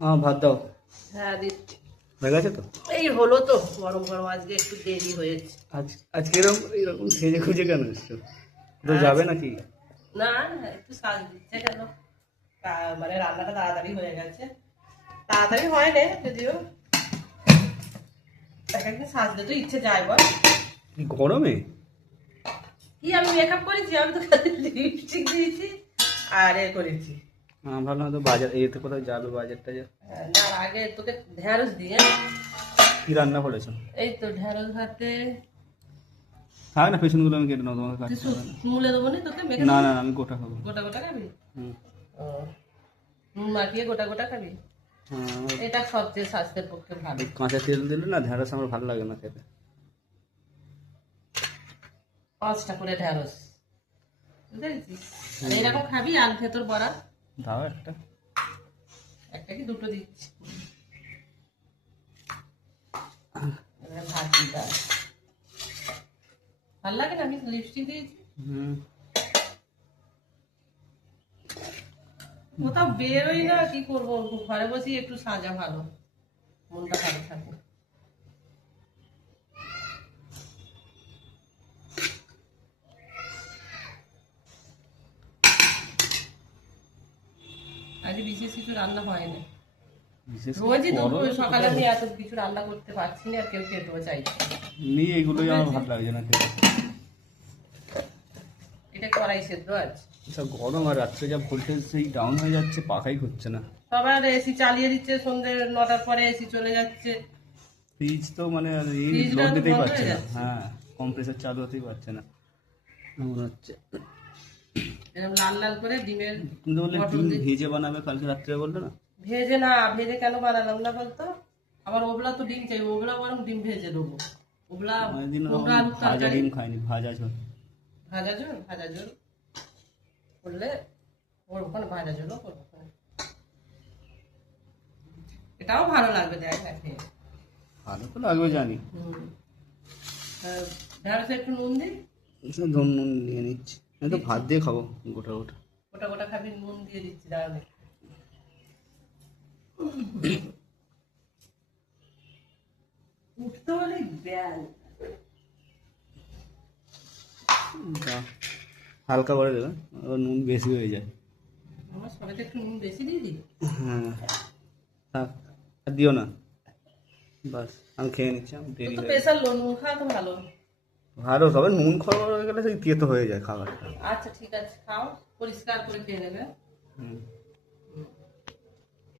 ভাত দাও। হ্যাঁ দিচ্ছি। হয়ে গেছে তো? এই হলো তো, গরম গরম। আজকে একটু দেরি হয়েছে। আজকে এরকম সেজে খুঁজে কেন এসছো? তো যাবে নাকি? না না, একটু সাজ দিচ্ছে কেন, মানে রান্নাটা তাড়াতাড়ি হয়ে গেছে। তাড়াতাড়ি হয় না যদিও, একদিন সাজতে তো ইচ্ছে যায় বল। গরমে কি আমি মেকআপ করেছি? আমি তো লিপস্টিক দিয়েছি আর এ করেছি। ভালো না তো, বাজার এতে কোথাও যাবে, বাজারটা যা। না, আগে তোকে ঢেঁড়স দিয়ে। কি রান্না করেছো? এই তো ঢেঁড়স ভাতে। থাক না, পেছনগুলো আমি কেটে নেবো, তোমাকে কাটতে কিছু হবে না। মুলে দেবো নি তোকে মেখে না দেবো? না না, আমি গোটা খাবো। গোটা গোটা খাবি? হুম। ও, নুন মাখিয়ে গোটা গোটা খাবি? হ্যাঁ, এটা সবচেয়ে স্বাস্থ্যের পক্ষে ভালো। এই কাঁচা তেল দিলে না ঢেঁড়স আমার ভালো লাগে না খেতে। 5টা করে ঢেঁড়স, বুঝতে পেরেছিস? আর এইরকম খাবি, আলু ভেতর বড়া। দাও একটা। একটা কি দুটো দিচ্ছি। এবারে ভাজিটা ভালো লাগে না, আমি লিপস্টিক দিয়েছি। হুম। কোথাও বেরোই না, কি করবো? ঘরে বসে একটু সাজা ভালো, মনটা ভালো থাকে। আজকে বিশেষ কিছু রান্না হয়নি। বিশেষ রোজই তো বড় সকালে আমি এত কিছু রান্না করতে পারছি না, আর কেউ খেতেও চাইছে না। নিয়ে এগুলোই আমার ভালো লাগছে না খেতে। এটা কড়াই সেদ্ধ আছে। সব গরম, আর রাত্রে যা ভোল্টেজ সেই ডাউন হয়ে যাচ্ছে, পাখাই হচ্ছে না। সবার এসি চালিয়ে দিচ্ছে, সন্ধ্যে 9টার পরে এসি চলে যাচ্ছে। ফ্রিজ তো মানে এই ফ্রিজটা লোড তো দিতেই বন্ধ পারছে হয়ে না। যাচ্ছে। হ্যাঁ, কম্প্রেসার চালু হতেই পারছে না মনে হচ্ছে। এরকম লাল লাল করে ডিমের কিন্তু বললে পটল ডিম দিয়ে। ভেজে বানাবে কালকে রাত্রে, বললো না? ভেজে না, ভেজে কেন বানালাম না বলতো? আবার ওগুলা তো ডিম চাই, ওগুলা বরং ডিম ভেজে দেবো। ওগুলা অনেকদিন ওগুলা আলুর ভাজা তরকারি। ডিম খাইনি, ভাজা ঝোল। ভাজা ঝোল করলে ওর ওখানে ভাজা ঝোলও করবো। এটাও ভালো লাগবে, দেখ না খেয়ে। ভালো তো লাগবে জানি। ঢেঁড়সে একটু নুন দিই। ধরুন নুন নিয়ে নিচ্ছি, আমি তো ভাত দিয়ে খাবো গোটা গোটা। গোটা গোটা খাবি, নুন দিয়ে দিচ্ছি, দাঁড়াবে। উঠতে হলে ব্যাল। হালকা করে দেবে, আবার নুন বেশি হয়ে যায়। আমার সবাইতে একটু নুন বেশি দিয়ে দিই। হ্যাঁ, থাক, আর দিও না, বাস আমি খেয়ে নিচ্ছি, আমি দেরি তো হয়ে প্রেশার লো, নুন খাওয়া তো ভালো। ভালো, তবে নুন খাওয়া হয়ে গেলে সেই তেতো হয়ে যায় খাবারটা। আচ্ছা ঠিক আছে, খাও, পরিষ্কার করে খেয়ে নেবে। হুম।